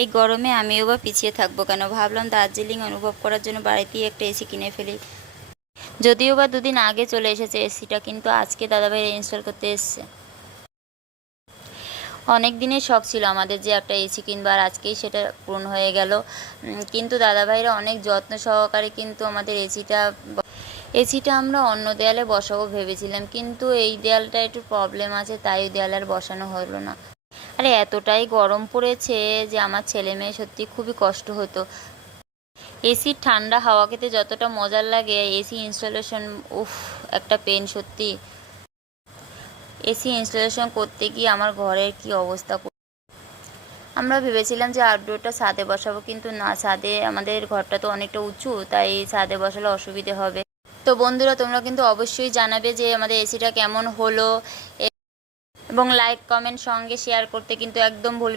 এই গরমে আমিও বা পিছিয়ে থাকবো কেন, ভাবলাম দার্জিলিং অনুভব করার জন্য বাড়িতেই একটা এসি কিনে ফেলি। যদিও বা দুদিন আগে চলে এসেছে এসিটা, কিন্তু আজকে দাদাভাই ইনস্টল করতে এসছে। অনেক দিনের শখ ছিল আমাদের যে একটা এসি কিনবো, আর আজকেই সেটা পূরণ হয়ে গেল। কিন্তু দাদাভাইরা অনেক যত্ন সহকারে কিন্তু আমাদের এসিটা আমরা অন্য দেয়ালে বসাবো ভেবেছিলাম, কিন্তু এই দেয়ালটা একটু প্রবলেম আছে, তাই ওই দেয়ালে আর বসানো হলো না। আরে এতটাই গরম পড়েছে যে আমার ছেলে মেয়ে সত্যি খুবই কষ্ট হতো। এসির ঠান্ডা হাওয়া খেতে যতটা মজার লাগে, এসি ইনস্টলেশন উফ, একটা পেন সত্যি। এসি ইনস্টলেশন করতে গিয়ে আমার ঘরের কি অবস্থা। আমরা ভেবেছিলাম যে আউটডোরটা ছাদে বসাবো, কিন্তু না, ছাদে আমাদের ঘরটা তো অনেকটা উঁচু, তাই ছাদে বসালে অসুবিধে হবে। তো বন্ধুরা, তোমরা কিন্তু অবশ্যই জানাবে যে আমাদের এসিটা কেমন হলো, এবং লাইক কমেন্ট সঙ্গে শেয়ার করতে কিন্তু একদম ভুলবে